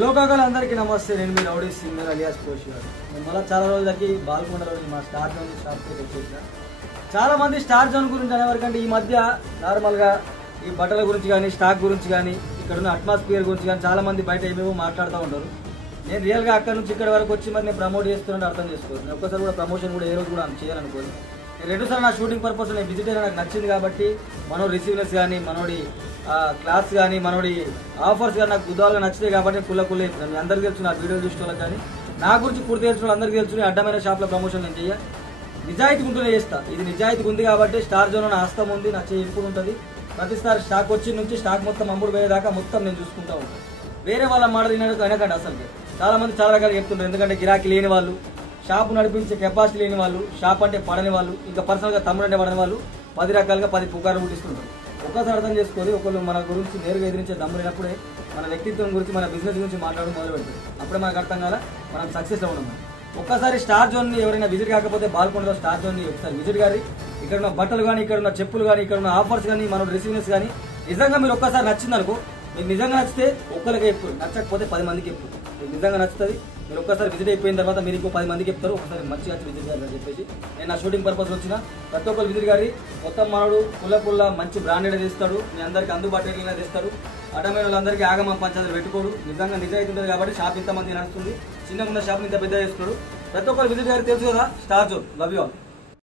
లోకాలందరికీ నమస్తే. నేను మీ rowdy singer alias cosh గారు. నేను మళ్ళీ చాలా రోజులకి బాల్కొండలో మా స్టార్ జోన్ షాప్కి వచ్చేసిన. చాలా మంది స్టార్ జోన్ గురించి అనేవారికంటే ఈ మధ్య నార్మల్గా ఈ బట్టల గురించి కానీ స్టాక్ గురించి కానీ ఇక్కడ ఉన్న అట్మాస్ఫియర్ గురించి కానీ చాలా మంది బయట ఏమేమో మాట్లాడుతూ ఉంటారు. నేను రియల్గా అక్కడ నుంచి ఇక్కడ వరకు వచ్చి మరి నేను ప్రమోట్ చేస్తున్నట్టు అర్థం చేసుకోను. నేను ఒక్కసారి కూడా ప్రమోషన్ కూడా ఏ రోజు కూడా చేయాలనుకోను. నేను రెండుసార్లు నా షూటింగ్ పర్పస్ నేను విజిట్ అయినా నాకు నచ్చింది కాబట్టి మనోడి రిసీవ్నెస్ కానీ మనోడి క్లాస్ కానీ మనోడి ఆఫర్స్ కానీ నాకు గుద్దాలుగా నచ్చినాయి కాబట్టి కుల్ల మీ అందరికీ తెలుసు. నా వీడియోలు చూసిన వాళ్ళకి కానీ నా గురించి పూర్తి తెలుసు అందరికీ తెలుసు. అడ్డమైన షాప్లో ప్రమోషన్ నేను చెయ్య నిజాయితీ ఉంటూనే చేస్తా. ఇది నిజాయితీ ఉంది కాబట్టి స్టార్ జోన్ నా హస్తం ఉంది, నా చేయి ఎప్పుడు ఉంటుంది. ప్రతిసారి స్టాక్ వచ్చి నుంచి స్టాక్ మొత్తం అమ్ముడు పోయేదాకా మొత్తం నేను చూసుకుంటూ ఉంటాను. వేరే వాళ్ళ మాట తినడానికి వెనకండి. అసలు చాలా మంది చాలా రకాలు చెప్తుంటారు. ఎందుకంటే గిరాకీ లేని వాళ్ళు, షాపు నడిపించే కెపాసిటీ లేని వాళ్ళు, షాప్ అంటే పడని వాళ్ళు, ఇంకా పర్సనల్గా తమ్ముడు అంటే పడని వాళ్ళు 10 రకాలుగా 10 పుకార్లు పుట్టిస్తుంటారు. ఒక్కసారి అర్థం చేసుకొని ఒకళ్ళు మన గురించి నేరుగా ఎదిరించే దమ్మునప్పుడే మన వ్యక్తిత్వం గురించి మన బిజినెస్ గురించి మాట్లాడడం మొదలు పెడతారు. అప్పుడే మనకు అర్థం కాల మనం సక్సెస్లో ఉన్నాం. ఒక్కసారి స్టార్ జోన్ని ఎవరైనా విజిట్ కాకపోతే బాల్కొండలో స్టార్ జోన్ని ఒకసారి విజిట్ గారి ఇక్కడ ఉన్న బట్టలు కానీ ఇక్కడ ఉన్న చెప్పులు కానీ ఇక్కడ ఉన్న ఆఫర్స్ కానీ మన రిసీవ్నెస్ కానీ నిజంగా మీరు ఒక్కసారి నచ్చిందనుకో, మీకు నిజంగా నచ్చితే ఒక్కరికి చెప్పుడు, నచ్చకపోతే 10 మందికి చెప్పుడు. మీకు నిజంగా నచ్చుతుంది. మీరు ఒక్కసారి విజిట్ అయిపోయిన తర్వాత మీరు ఇంకో 10 మందికి చెప్తారు. ఒకసారి మంచిగా విజిట్ గారు అని చెప్పేసి నేను నా షూటింగ్ పర్పస్ వచ్చిన ప్రతి ఒక్కరు విజిట్ గారి మొత్తం మనోడు పుల్ల మంచి బ్రాండెడ్ తెస్తాడు. మీ అందరికి అందుబాటులో తెస్తాడు. అడ్డమైన వాళ్ళందరికీ ఆగమ పంచాయతీలు పెట్టుకోడు. నిజంగా నిజాయితీ ఉంటుంది కాబట్టి షాప్ ఇంతమంది నడుస్తుంది. చిన్నగా ఉన్న షాప్ ఇంత పెద్ద చేస్తున్నాడు. ప్రతి ఒక్కరు విజిట్ గారికి తెలుసు కదా. Star zone. Love you all.